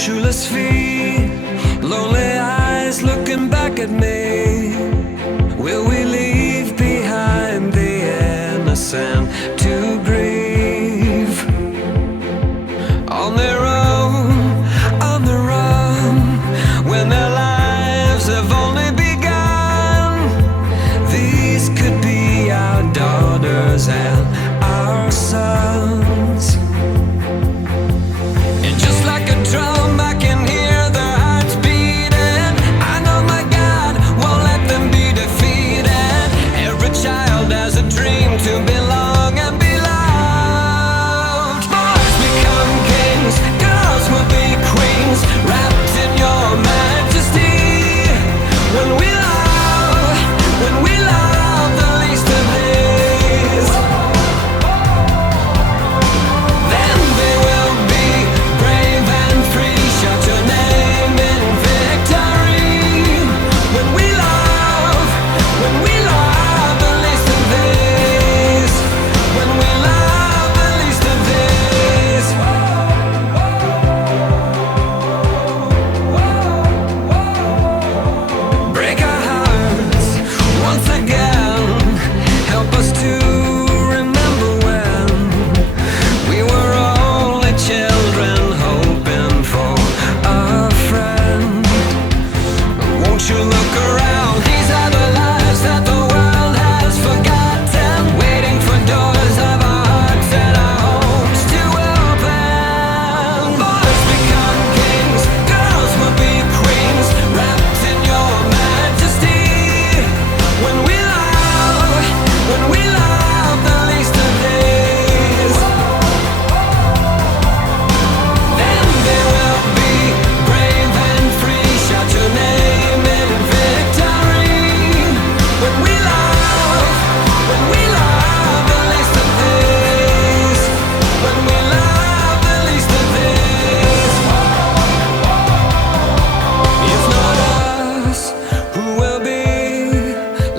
shoeless feet, lonely eyes looking back at me. Will we leave behind the innocent to grieve? On their own, on the run, when their lives have only begun. These could be our daughters and our sons. And just like a drum, I can hear their hearts beating. I know my God won't let them be defeated. Every child has a dream to belong and be loved. Boys become kings, girls will be queens, wrapped in your majesty. When we love the least of these, then they will be brave and free. Shout your name in victory. When we love the least of these, when we love the least of these. Break our hearts once again. Help us to remember when we were only children hoping for a friend. Won't you look around? These are the lives that the world has forgotten, waiting for doors of our hearts and our homes to open. Boys become kings, girls will be queens, wrapped in your majesty. When we love the least of these, then they will be brave and free. Shout your name in victory. When we love the least of these, when we love the least of these. If not us, who will be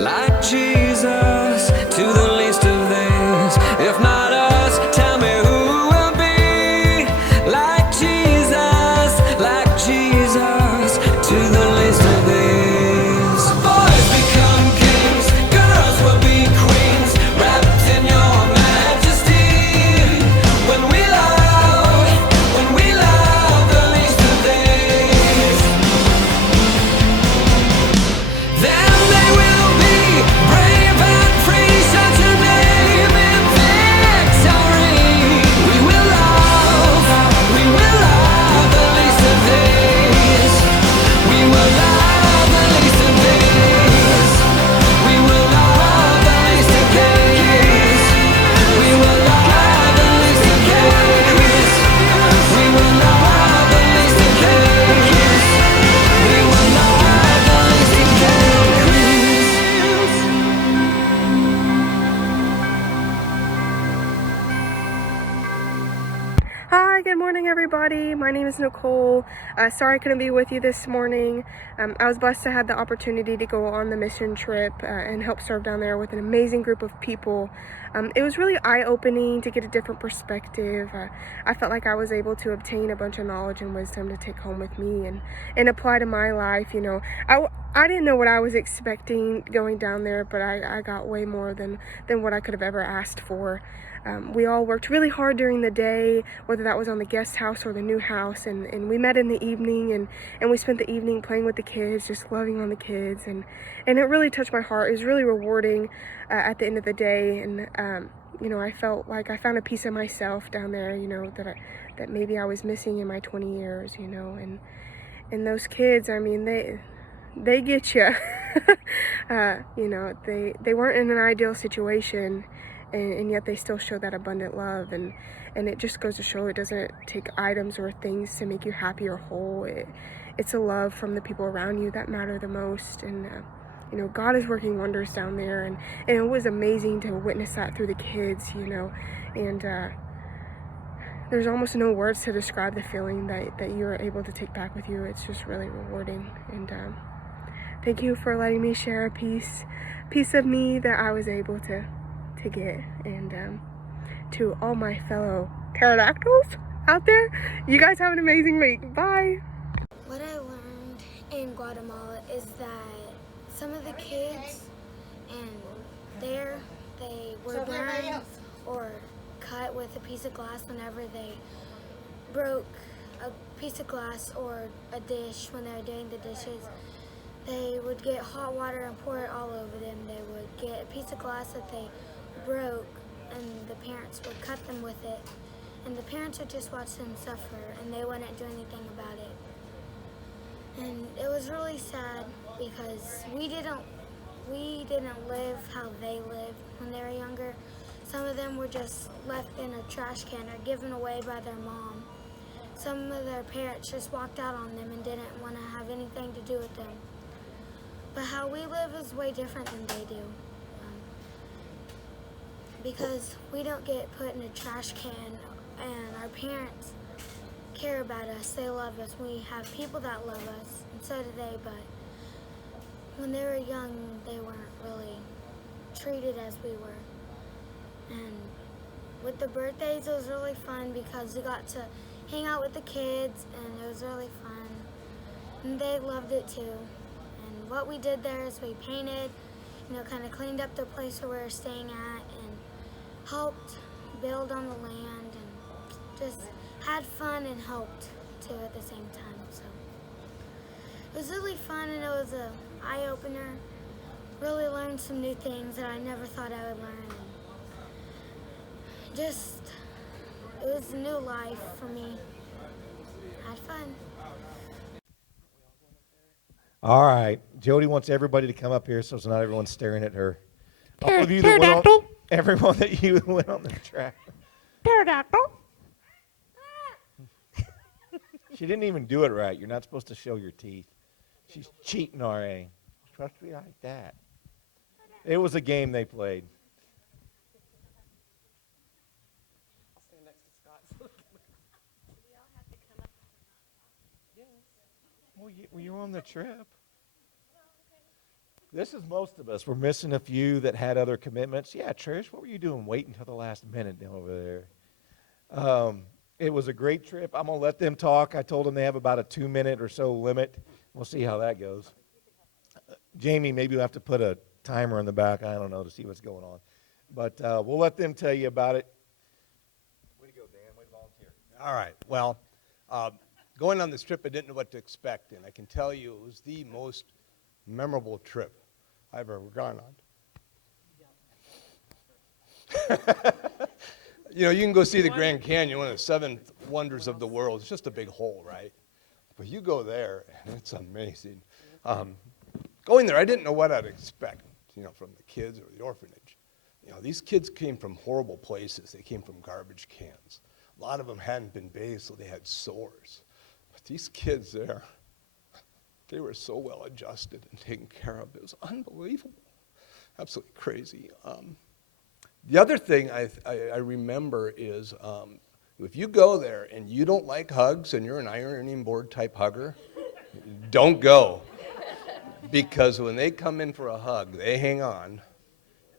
like Jesus to the least of these? If not us, tell me who will be like Jesus to the least of these. Boys become kings, girls will be queens, wrapped in your majesty. When we love the least of these, then they will be brave and free. Shout your name in victory. We will love the least of these. We will love the least of these. We will love the least of these. We will love the least of these. We will love the least of these. We will love the least of these. Hi, good morning everybody. My name is Nicole. Sorry I couldn't be with you this morning. I was blessed to have the opportunity to go on the mission trip and help serve down there with an amazing group of people. It was really eye-opening to get a different perspective. I felt like I was able to obtain a bunch of knowledge and wisdom to take home with me and apply to my life. You know, I didn't know what I was expecting going down there, but I got way more than what I could have ever asked for. We all worked really hard during the day, whether that was on the guest house or the new house, and we met in the evening and we spent the evening playing with the kids, just loving on the kids, and it really touched my heart. It was really rewarding at the end of the day, and you know, I felt like I found a piece of myself down there, you know, that maybe I was missing in my 20 years, you know, and those kids, I mean, they get you. You know, they weren't in an ideal situation, and yet they still show that abundant love, and it just goes to show it doesn't take items or things to make you happy or whole. It's a love from the people around you that matter the most, and you know, God is working wonders down there, and it was amazing to witness that through the kids, you know, and there's almost no words to describe the feeling that you are able to take back with you. It's just really rewarding, and thank you for letting me share a piece of me that I was able to get, and to all my fellow pterodactyls, out there. You guys have an amazing week. Bye. What I learned in Guatemala is that some of the kids and there they were burned or cut with a piece of glass whenever they broke a piece of glass or a dish when they were doing the dishes. They would get hot water and pour it all over them. They would get a piece of glass that they broke and the parents would cut them with it. And the parents would just watch them suffer and they wouldn't do anything about it. And it was really sad because we didn't live how they lived when they were younger. Some of them were just left in a trash can or given away by their mom. Some of their parents just walked out on them and didn't want to have anything to do with them. But how we live is way different than they do. Because we don't get put in a trash can and our parents care about us, they love us. We have people that love us, and so do they, but when they were young, they weren't really treated as we were. And with the birthdays, it was really fun because we got to hang out with the kids, and it was really fun. And they loved it too. And what we did there is we painted, kind of cleaned up the place where we were staying at, and helped build on the land, and just had fun and helped too at the same time. So it was really fun, and it was an eye-opener. Really learned some new things that I never thought I would learn. And it was a new life for me. Had fun. All right. Jody wants everybody to come up here so not everyone's staring at her. All of you that went on, everyone that you went on the track. Pterodactyl. She didn't even do it right. You're not supposed to show your teeth. She's cheating, R.A. It's supposed to be like that. It was a game they played. I'll stand next to Scott. Well, you're on the trip. This is most of us. We're missing a few that had other commitments. Yeah, Trish, what were you doing waiting until the last minute down over there? It was a great trip. I'm going to let them talk. I told them they have about a 2-minute or so limit. We'll see how that goes. Jamie, maybe we'll have to put a timer in the back, I don't know, to see what's going on. But we'll let them tell you about it. Way to go, Dan. Way to volunteer. All right. Well, going on this trip, I didn't know what to expect, and I can tell you it was the most memorable trip I've ever gone on. You can go see the Grand Canyon, one of the 7 wonders of the world. It's just a big hole, right? But you go there, and it's amazing. Going there, I didn't know what I'd expect, from the kids or the orphanage. These kids came from horrible places. They came from garbage cans. A lot of them hadn't been bathed, so they had sores. But these kids there, they were so well adjusted and taken care of. It was unbelievable. Absolutely crazy. The other thing I remember is if you go there and you don't like hugs and you're an ironing board type hugger, don't go. Because when they come in for a hug, they hang on.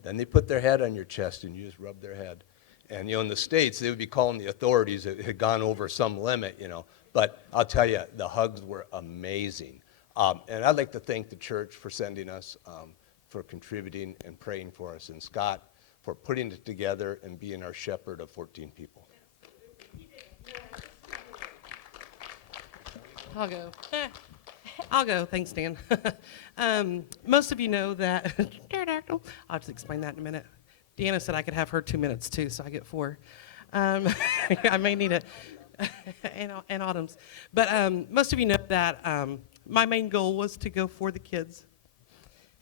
Then they put their head on your chest and you just rub their head. And in the States, they would be calling the authorities. It had gone over some limit, But I'll tell you, the hugs were amazing. And I'd like to thank the church for sending us, for contributing and praying for us, and Scott for putting it together and being our shepherd of 14 people. I'll go. I'll go. Thanks, Dan. Most of you know that pterodactyl. I'll just explain that in a minute. Deanna said I could have her 2 minutes too, so I get 4. I may need it. and Autumn's. But most of you know that my main goal was to go for the kids.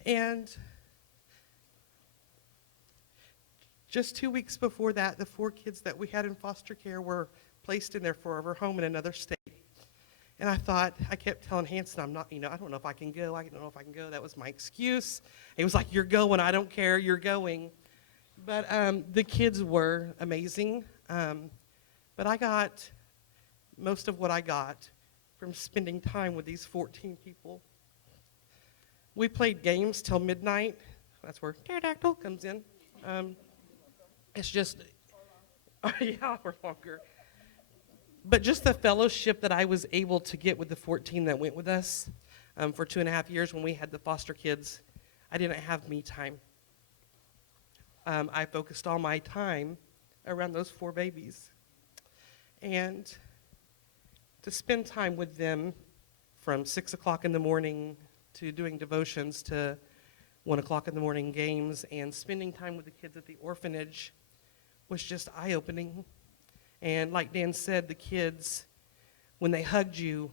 And just 2 weeks before that, the 4 kids that we had in foster care were placed in their forever home in another state. And I kept telling Hanson, I don't know if I can go. I don't know if I can go. That was my excuse. He was like, you're going. I don't care. You're going. But the kids were amazing. But I got most of what I got from spending time with these 14 people. We played games till midnight. That's where pterodactyl comes in. It's just, yeah, or longer. But just the fellowship that I was able to get with the 14 that went with us for 2.5 years when we had the foster kids, I didn't have me time. I focused all my time around those 4 babies. And to spend time with them from 6 o'clock in the morning to doing devotions to 1 o'clock in the morning games and spending time with the kids at the orphanage was just eye-opening. And like Dan said, the kids, when they hugged you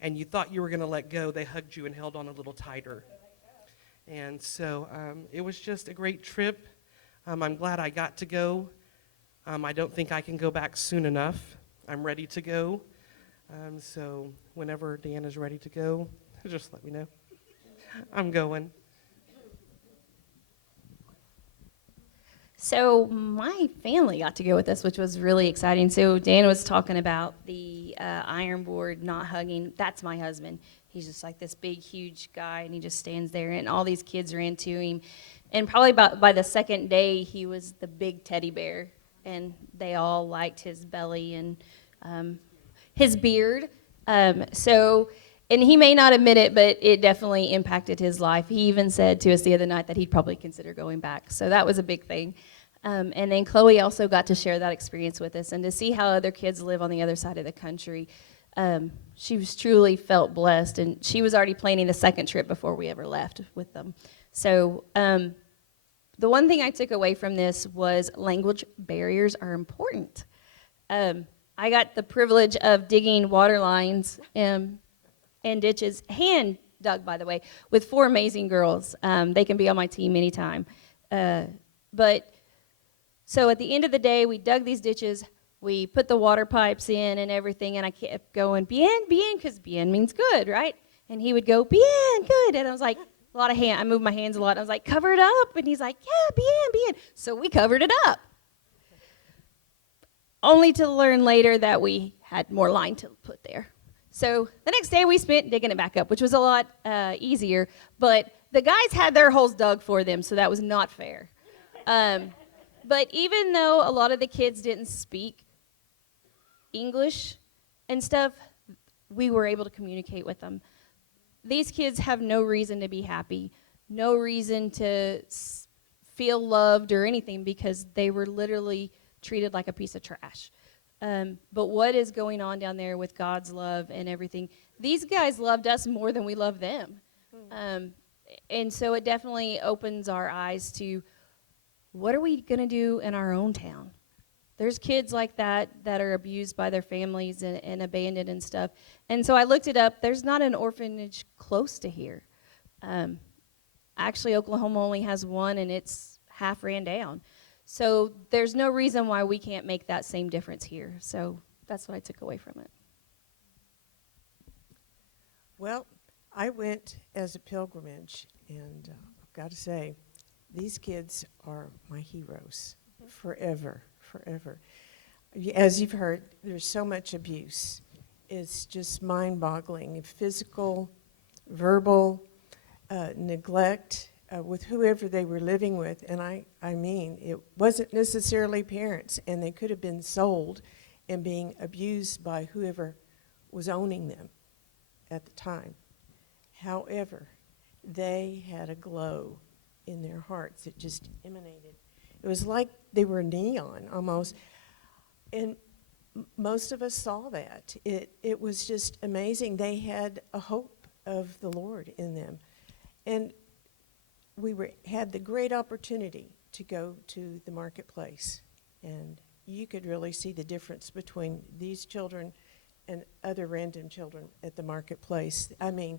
and you thought you were going to let go, they hugged you and held on a little tighter. And so it was just a great trip. I'm glad I got to go. I don't think I can go back soon enough. I'm ready to go. So whenever Dan is ready to go, just let me know. I'm going. So my family got to go with us, which was really exciting. So Dan was talking about the iron board not hugging. That's my husband. He's just like this big, huge guy, and he just stands there, and all these kids ran to him. And probably by the second day, he was the big teddy bear, and they all liked his belly and his beard. And he may not admit it, but it definitely impacted his life. He even said to us the other night that he'd probably consider going back. So that was a big thing. And then Chloe also got to share that experience with us and to see how other kids live on the other side of the country. She was truly felt blessed, and she was already planning the second trip before we ever left with them. So the one thing I took away from this was language barriers are important. I got the privilege of digging water lines and ditches, hand dug, by the way, with 4 amazing girls. They can be on my team anytime. So at the end of the day, we dug these ditches, we put the water pipes in and everything, and I kept going, bien, because bien means good, right? And he would go, bien, good. And I was like, I moved my hands a lot. I was like, cover it up. And he's like, yeah, bien. So we covered it up. Only to learn later that we had more line to put there. So the next day we spent digging it back up, which was a lot easier, but the guys had their holes dug for them, so that was not fair. But even though a lot of the kids didn't speak English and stuff, we were able to communicate with them. These kids have no reason to be happy, no reason to feel loved or anything, because they were literally treated like a piece of trash. But what is going on down there with God's love and everything? These guys loved us more than we loved them. And so it definitely opens our eyes to, what are we going to do in our own town? There's kids like that are abused by their families and abandoned and stuff. And so I looked it up. There's not an orphanage close to here. Actually, Oklahoma only has one, and it's half ran down. So there's no reason why we can't make that same difference here. So that's what I took away from it. Well, I went as a pilgrimage, and I've got to say, these kids are my heroes forever. As you've heard, there's so much abuse. It's just mind-boggling. Physical, verbal, neglect, with whoever they were living with. And I mean, it wasn't necessarily parents, and they could have been sold and being abused by whoever was owning them at the time. However, they had a glow in their hearts. It just emanated. It was like they were neon almost. And most of us saw that. It was just amazing. They had a hope of the Lord in them. And we had the great opportunity to go to the marketplace, and you could really see the difference between these children and other random children at the marketplace. I mean,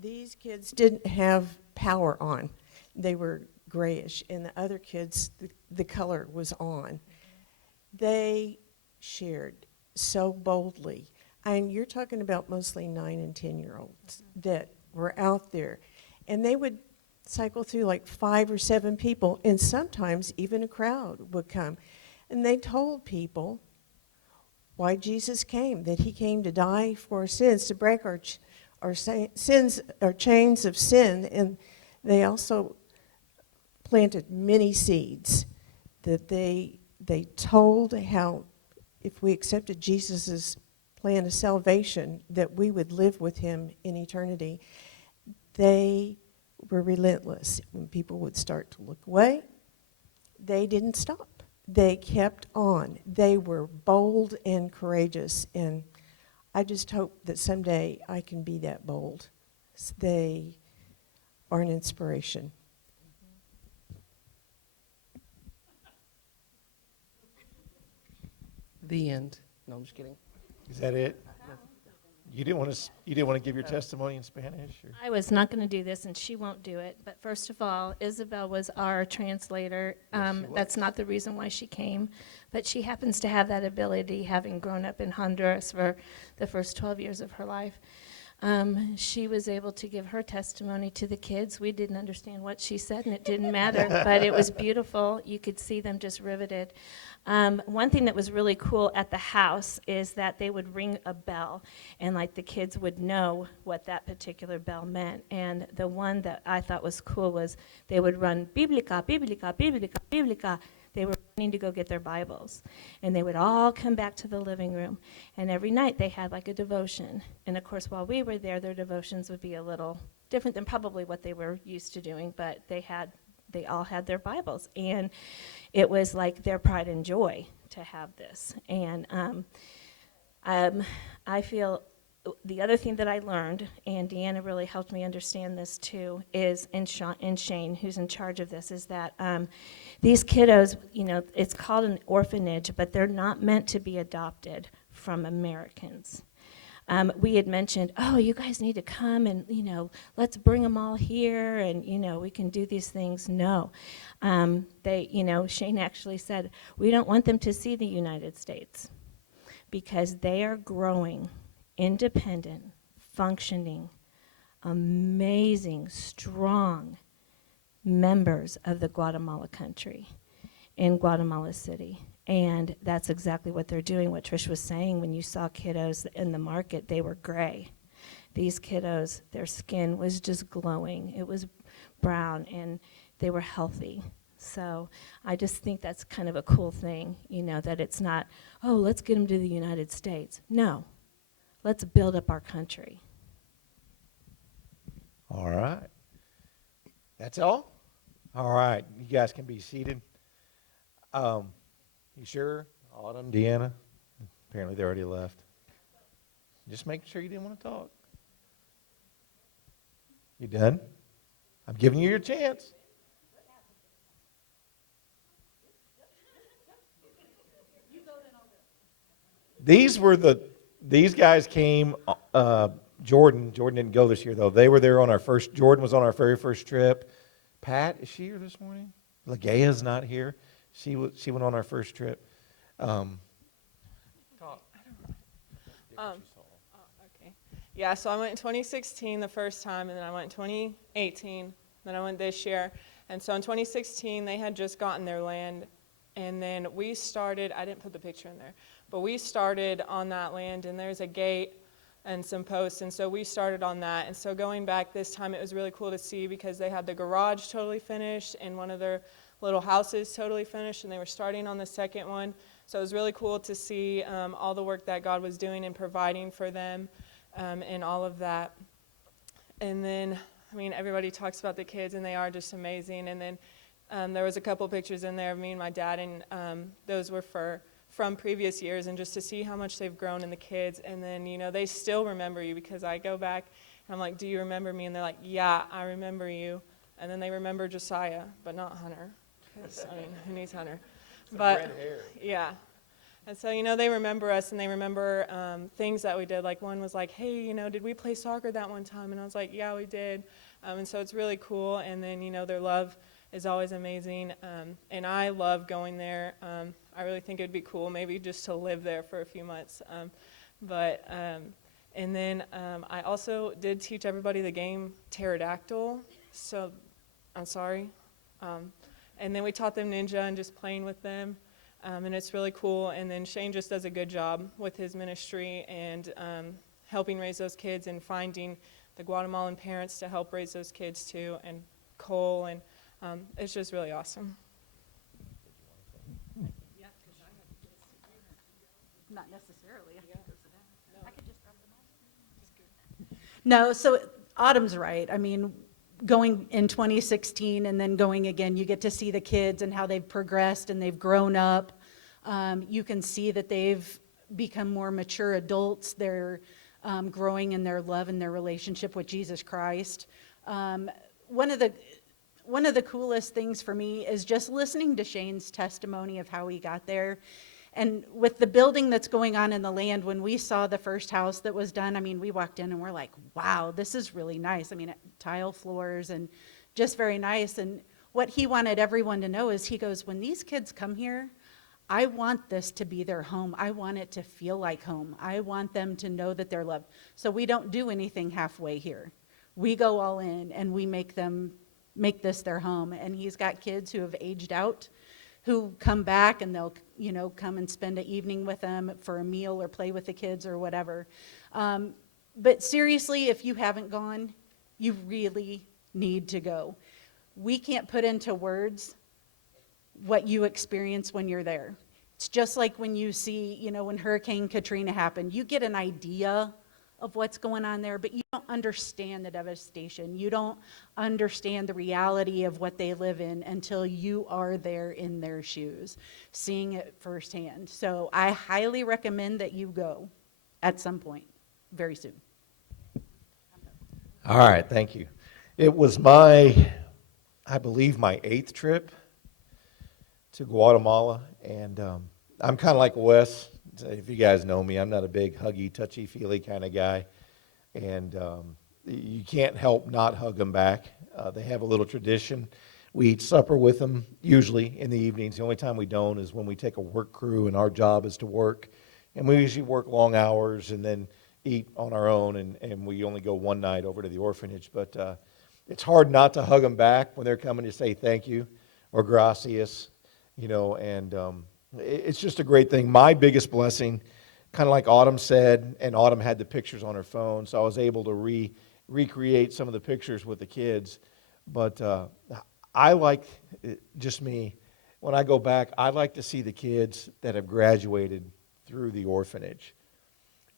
these kids didn't have power on. They were grayish, and the other kids, the color was on. They shared so boldly. And you're talking about mostly 9 and 10-year-olds that were out there, and they would cycle through like 5 or 7 people, and sometimes even a crowd would come. And they told people why Jesus came, that he came to die for our sins, to break our sins, our chains of sin. And they also planted many seeds that they told how if we accepted Jesus' plan of salvation, that we would live with him in eternity. They were relentless. When people would start to look away, they didn't stop. They kept on. They were bold and courageous, and I just hope that someday I can be that bold. They are an inspiration. The end. No, I'm just kidding. Is that it? You didn't want to give your testimony in Spanish? Or? I was not going to do this, and she won't do it. But first of all, Isabel was our translator. That's not the reason why she came, but she happens to have that ability, having grown up in Honduras for the first 12 years of her life. She was able to give her testimony to the kids. We didn't understand what she said, and it didn't matter, but it was beautiful. You could see them just riveted. One thing that was really cool at the house is that they would ring a bell, and like the kids would know what that particular bell meant. And the one that I thought was cool was they would run Biblica, Biblica, Biblica, Biblica. They were running to go get their Bibles, and they would all come back to the living room. And every night they had like a devotion. And of course, while we were there, their devotions would be a little different than probably what they were used to doing, but they all had their Bibles, and it was like their pride and joy to have this. And I feel the other thing that I learned, and Deanna really helped me understand this too, is, and Shane, who's in charge of this, is that these kiddos, it's called an orphanage, but they're not meant to be adopted from Americans. We had mentioned, oh, you guys need to come and, let's bring them all here and, we can do these things. No. Shane actually said, we don't want them to see the United States because they are growing, independent, functioning, amazing, strong members of the Guatemala country in Guatemala City. And that's exactly what they're doing. What Trish was saying, when you saw kiddos in the market, they were gray. These kiddos, their skin was just glowing. It was brown, and they were healthy. So I just think that's kind of a cool thing, that it's not, oh, let's get them to the United States. No, let's build up our country. All right. That's all? All right. You guys can be seated. You sure? Autumn, Deanna? Apparently they already left. Just making sure you didn't want to talk. You done? I'm giving you your chance. These guys came, Jordan didn't go this year though. They were there Jordan was on our very first trip. Pat, is she here this morning? Legaya's not here. She went on our first trip. Okay. Yeah, so I went in 2016 the first time, and then I went in 2018, then I went this year. And so in 2016, they had just gotten their land, and then we started, I didn't put the picture in there, but we started on that land, and there's a gate and some posts, and so we started on that. And so going back this time, it was really cool to see because they had the garage totally finished and one of their little houses totally finished, and they were starting on the second one. So it was really cool to see all the work that God was doing and providing for them and all of that. And then, everybody talks about the kids, and they are just amazing. And then there was a couple pictures in there of me and my dad, and those were from previous years, and just to see how much they've grown in the kids. And then, they still remember you because I go back, and I'm like, do you remember me? And they're like, yeah, I remember you. And then they remember Josiah, but not Hunter. Who needs Hunter? But red hair. Yeah. And so, they remember us, and they remember things that we did. Like one was like, hey, did we play soccer that one time? And I was like, yeah, we did. And so it's really cool. And then, their love is always amazing. And I love going there. I really think it'd be cool maybe just to live there for a few months. And then I also did teach everybody the game Pterodactyl. So I'm sorry. And then we taught them Ninja and just playing with them. And it's really cool. And then Shane just does a good job with his ministry and helping raise those kids and finding the Guatemalan parents to help raise those kids too, and Cole, and it's just really awesome. Not necessarily. I could just grab the mic. No, so Autumn's right. I mean, going in 2016 and then going again, you get to see the kids and how they've progressed and they've grown up. You can see that they've become more mature adults. They're growing in their love and their relationship with Jesus Christ. One of the coolest things for me is just listening to Shane's testimony of how he got there. And with the building that's going on in the land, when we saw the first house that was done, I mean, we walked in and we're like, wow, this is really nice. I mean, tile floors and just very nice. And what he wanted everyone to know is he goes, when these kids come here, I want this to be their home. I want it to feel like home. I want them to know that they're loved. So we don't do anything halfway here. We go all in and we make this their home. And he's got kids who have aged out, who come back and they'll, come and spend an evening with them for a meal or play with the kids or whatever. But seriously, if you haven't gone, you really need to go. We can't put into words what you experience when you're there. It's just like when you see, when Hurricane Katrina happened, you get an idea of what's going on there, but you don't understand the devastation. You don't understand the reality of what they live in until you are there in their shoes, seeing it firsthand. So I highly recommend that you go at some point, very soon. All right, thank you. It was I believe my 8th trip to Guatemala, and I'm kind of like Wes. If you guys know me, I'm not a big huggy, touchy-feely kind of guy, and you can't help not hug them back. They have a little tradition. We eat supper with them, usually in the evenings. The only time we don't is when we take a work crew, and our job is to work, and we usually work long hours and then eat on our own, and we only go one night over to the orphanage, but it's hard not to hug them back when they're coming to say thank you or gracias, and it's just a great thing. My biggest blessing, kind of like Autumn said, and Autumn had the pictures on her phone, so I was able to recreate some of the pictures with the kids. But I like, just me, when I go back, I like to see the kids that have graduated through the orphanage.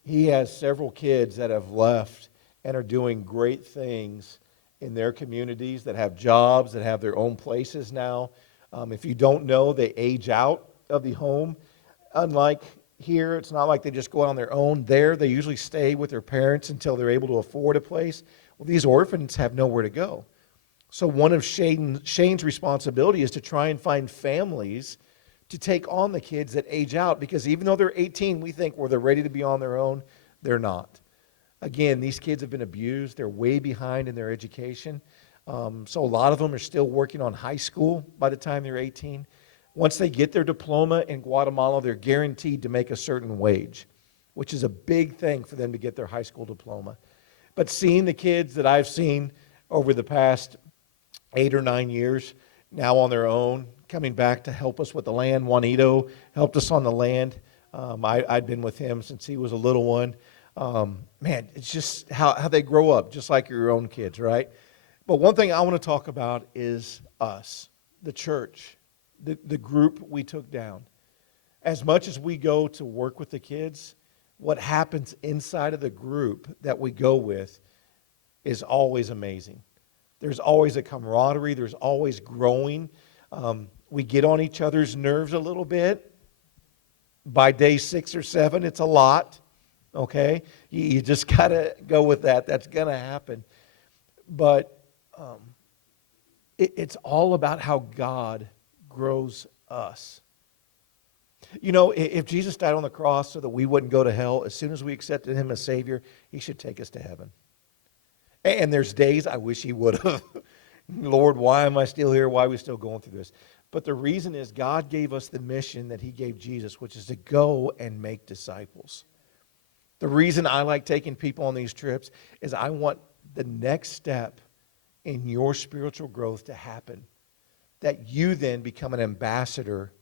He has several kids that have left and are doing great things in their communities, that have jobs, that have their own places now. If you don't know, they age out of the home. Unlike here, it's not like they just go out on their own. There, they usually stay with their parents until they're able to afford a place. Well, these orphans have nowhere to go. So one of Shane's responsibility is to try and find families to take on the kids that age out, because even though they're 18, we think, well, they're ready to be on their own. They're not. Again, these kids have been abused. They're way behind in their education. So a lot of them are still working on high school by the time they're 18. Once they get their diploma in Guatemala, they're guaranteed to make a certain wage, which is a big thing for them to get their high school diploma. But seeing the kids that I've seen over the past 8 or 9 years, now on their own, coming back to help us with the land. Juanito helped us on the land. I'd been with him since he was a little one. Man, it's just how they grow up, just like your own kids, right? But one thing I want to talk about is us, the church, the group we took down. As much as we go to work with the kids, what happens inside of the group that we go with is always amazing. There's always a camaraderie. There's always growing. We get on each other's nerves a little bit. By day 6 or 7, it's a lot, okay? You just got to go with that. That's going to happen. But it's all about how God grows us. You know, if Jesus died on the cross so that we wouldn't go to hell, as soon as we accepted him as Savior, he should take us to heaven. And there's days I wish he would have. Lord, why am I still here? Why are we still going through this? But the reason is God gave us the mission that he gave Jesus, which is to go and make disciples. The reason I like taking people on these trips is I want the next step in your spiritual growth to happen, that you then become an ambassador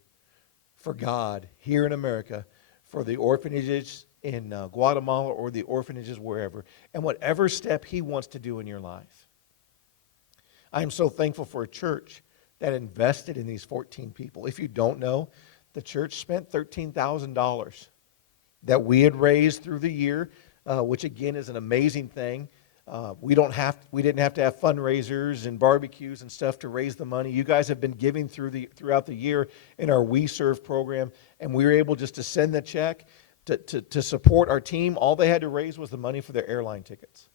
for God here in America, for the orphanages in Guatemala or the orphanages wherever, and whatever step he wants to do in your life. I am so thankful for a church that invested in these 14 people. If you don't know, the church spent $13,000 that we had raised through the year, which again is an amazing thing. We didn't have to have fundraisers and barbecues and stuff to raise the money. You guys have been giving throughout the year in our We Serve program, and we were able just to send the check to support our team. All they had to raise was the money for their airline tickets.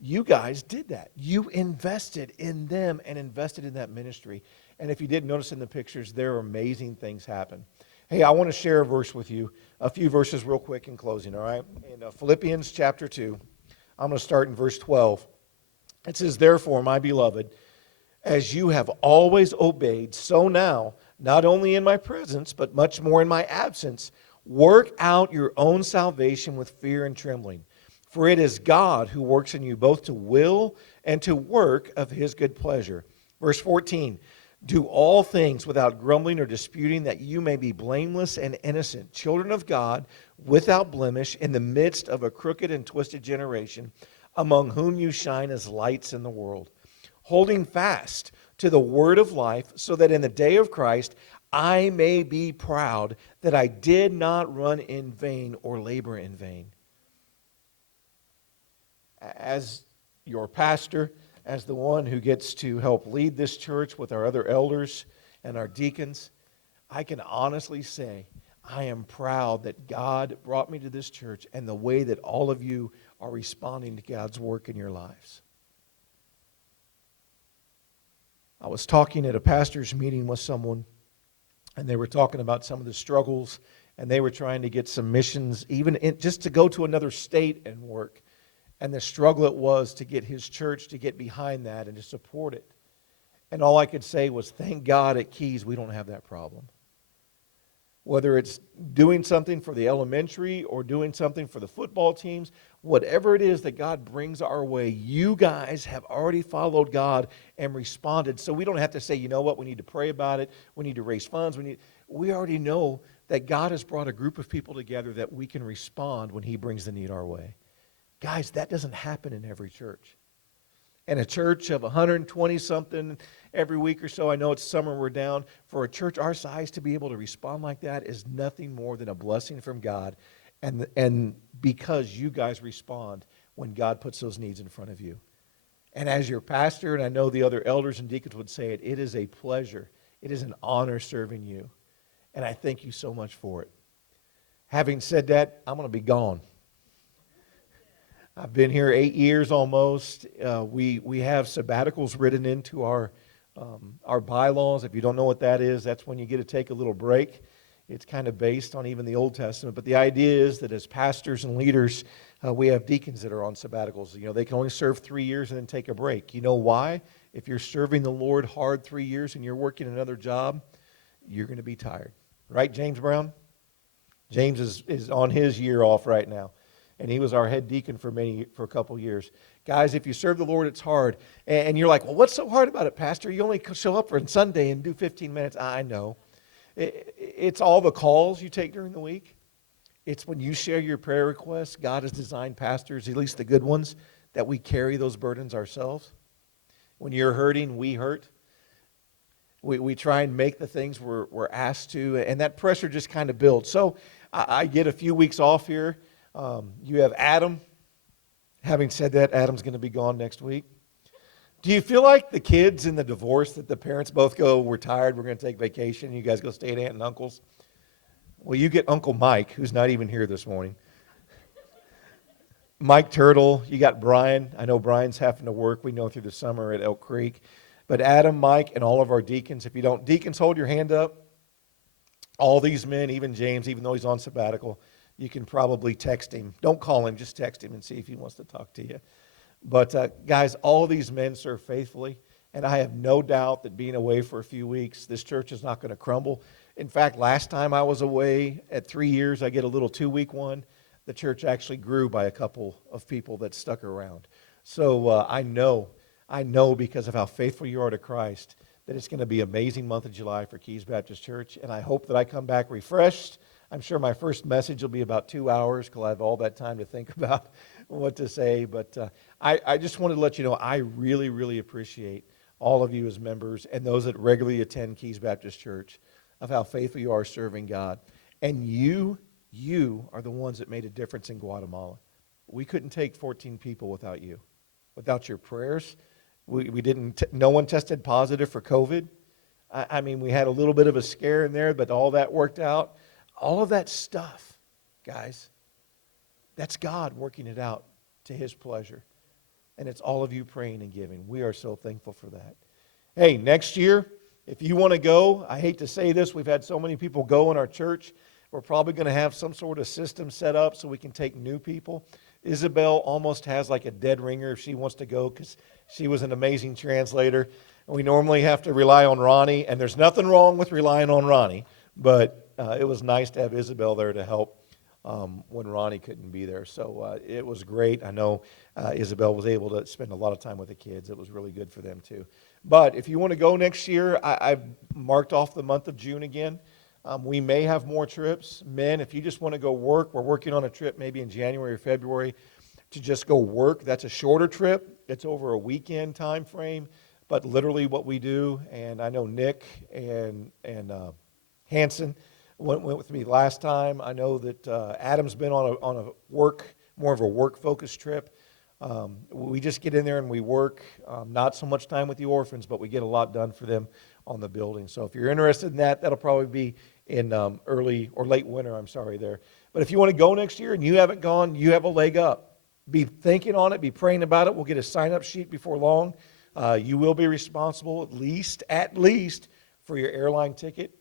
You guys did that. You invested in them and invested in that ministry. And if you didn't notice in the pictures, there are amazing things happen. Hey, I want to share a verse with you, a few verses real quick in closing, all right? In Philippians chapter 2, I'm going to start in verse 12. It says, "Therefore, my beloved, as you have always obeyed, so now, not only in my presence, but much more in my absence, work out your own salvation with fear and trembling. For it is God who works in you both to will and to work of his good pleasure." Verse 14, "Do all things without grumbling or disputing, that you may be blameless and innocent, children of God, without blemish, in the midst of a crooked and twisted generation, among whom you shine as lights in the world, holding fast to the word of life, so that in the day of Christ I may be proud that I did not run in vain or labor in vain." As your pastor, as the one who gets to help lead this church with our other elders and our deacons, I can honestly say I am proud that God brought me to this church and the way that all of you are responding to God's work in your lives. I was talking at a pastor's meeting with someone, and they were talking about some of the struggles, and they were trying to get some missions, just to go to another state and work. And the struggle it was to get his church to get behind that and to support it. And all I could say was, thank God at Keys we don't have that problem. Whether it's doing something for the elementary or doing something for the football teams, whatever it is that God brings our way, you guys have already followed God and responded. So we don't have to say, you know what, we need to pray about it, we need to raise funds. We already know that God has brought a group of people together that we can respond when he brings the need our way. Guys, that doesn't happen in every church. And a church of 120-something every week or so, I know it's summer, we're down. For a church our size to be able to respond like that is nothing more than a blessing from God. And because you guys respond when God puts those needs in front of you. And as your pastor, and I know the other elders and deacons would say it, it is a pleasure. It is an honor serving you. And I thank you so much for it. Having said that, I'm going to be gone. I've been here 8 years almost. We have sabbaticals written into our bylaws. If you don't know what that is, that's when you get to take a little break. It's kind of based on even the Old Testament. But the idea is that as pastors and leaders, we have deacons that are on sabbaticals. You know, they can only serve 3 years and then take a break. You know why? If you're serving the Lord hard 3 years and you're working another job, you're going to be tired. Right, James Brown? James is on his year off right now. And he was our head deacon for a couple years. Guys, if you serve the Lord, it's hard. And you're like, well, what's so hard about it, Pastor? You only show up for Sunday and do 15 minutes. I know. It's all the calls you take during the week. It's when you share your prayer requests. God has designed pastors, at least the good ones, that we carry those burdens ourselves. When you're hurting, we hurt. We try and make the things we're asked to, and that pressure just kind of builds. So I get a few weeks off here. You have Adam. Having said that, Adam's going to be gone next week. Do you feel like the kids in the divorce that the parents both go, we're tired, we're going to take vacation, and you guys go stay at Aunt and Uncle's? Well, you get Uncle Mike, who's not even here this morning. Mike Turtle, you got Brian. I know Brian's having to work, we know, through the summer at Elk Creek. But Adam, Mike, and all of our deacons, if you don't, deacons, hold your hand up. All these men, even James, even though he's on sabbatical, you can probably text him. Don't call him, just text him and see if he wants to talk to you. But guys, all of these men serve faithfully, and I have no doubt that being away for a few weeks, this church is not going to crumble. In fact, last time I was away at 3 years, I get a little 2-week one. The church actually grew by a couple of people that stuck around. So I know because of how faithful you are to Christ, that it's going to be an amazing month of July for Keys Baptist Church, and I hope that I come back refreshed. I'm sure my first message will be about 2 hours because I have all that time to think about what to say. But I just wanted to let you know I really, really appreciate all of you as members and those that regularly attend Keys Baptist Church of how faithful you are serving God. And you You are the ones that made a difference in Guatemala. We couldn't take 14 people without you. Without your prayers, we didn't, no one tested positive for COVID. I mean, we had a little bit of a scare in there, but all that worked out. All of that stuff, guys, that's God working it out to His pleasure. And it's all of you praying and giving. We are so thankful for that. Hey, next year, if you want to go, I hate to say this, we've had so many people go in our church. We're probably going to have some sort of system set up so we can take new people. Isabel almost has like a dead ringer if she wants to go because she was an amazing translator. We normally have to rely on Ronnie, and there's nothing wrong with relying on Ronnie, but it was nice to have Isabel there to help when Ronnie couldn't be there. So it was great. I know Isabel was able to spend a lot of time with the kids. It was really good for them too. But if you want to go next year, I've marked off the month of June again. We may have more trips. Men, if you just want to go work, we're working on a trip maybe in January or February to just go work. That's a shorter trip. It's over a weekend time frame, but literally what we do, and I know Nick and Hanson went with me last time. I know that Adam's been on a work, more of a work-focused trip. We just get in there and we work, not so much time with the orphans, but we get a lot done for them on the building. So if you're interested in that, that'll probably be in early or late winter, there. But if you want to go next year and you haven't gone, you have a leg up. Be thinking on it, be praying about it. We'll get a sign-up sheet before long. You will be responsible at least for your airline ticket.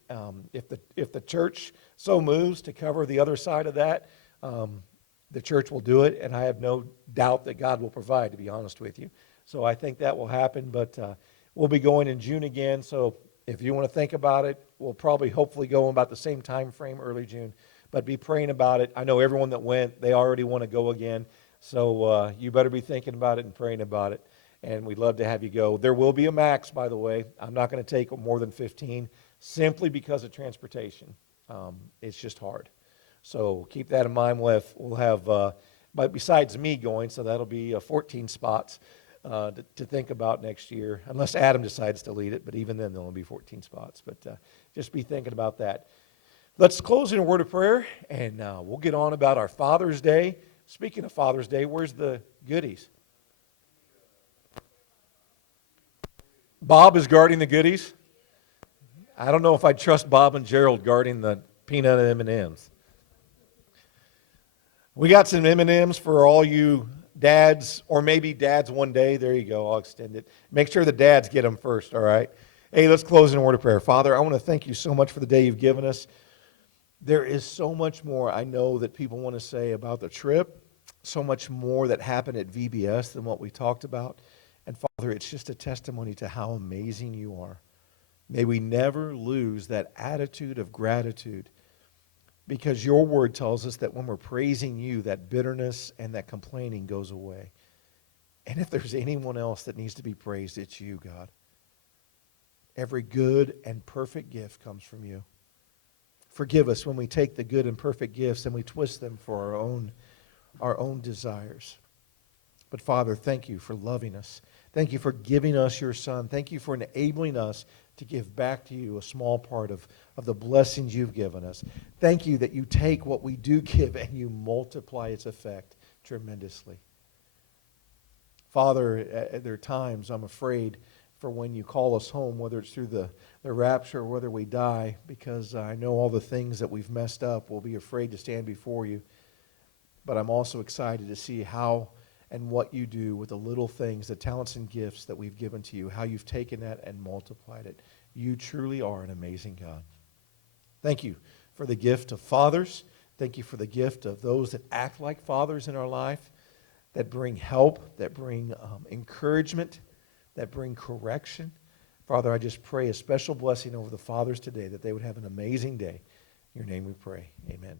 If the church so moves to cover the other side of that, the church will do it, and I have no doubt that God will provide, to be honest with you. So I think that will happen, but we'll be going in June again, so if you want to think about it, we'll probably hopefully go in about the same time frame, early June, but be praying about it. I know everyone that went, they already want to go again, so you better be thinking about it and praying about it, and we'd love to have you go. There will be a max, by the way. I'm not going to take more than 15, simply because of transportation. It's just hard. So keep that in mind. We'll have but besides me going, so that'll be 14 spots to think about next year, unless Adam decides to lead it, but even then there'll be 14 spots. But just be thinking about that. Let's close in a word of prayer, and we'll get on about our Father's Day. Speaking of Father's Day, where's the goodies? Bob is guarding the goodies. I don't know if I'd trust Bob and Gerald guarding the peanut M&Ms. We got some M&Ms for all you dads, or maybe dads one day. There you go. I'll extend it. Make sure the dads get them first, all right? Hey, let's close in a word of prayer. Father, I want to thank you so much for the day you've given us. There is so much more I know that people want to say about the trip, so much more that happened at VBS than what we talked about. And Father, it's just a testimony to how amazing you are. May we never lose that attitude of gratitude, because your word tells us that when we're praising you, that bitterness and that complaining goes away. And if there's anyone else that needs to be praised, it's you, God. Every good and perfect gift comes from you. Forgive us when we take the good and perfect gifts and we twist them for our own desires. But Father, thank you for loving us. Thank you for giving us your Son. Thank you for enabling us to give back to you a small part of the blessings you've given us. Thank you that you take what we do give and you multiply its effect tremendously. Father, there are times I'm afraid for when you call us home, whether it's through the rapture or whether we die, because I know all the things that we've messed up. We'll be afraid to stand before you. But I'm also excited to see how and what you do with the little things, the talents and gifts that we've given to you, how you've taken that and multiplied it. You truly are an amazing God. Thank you for the gift of fathers. Thank you for the gift of those that act like fathers in our life, that bring help, that bring encouragement, that bring correction. Father, I just pray a special blessing over the fathers today, that they would have an amazing day. In your name we pray. Amen.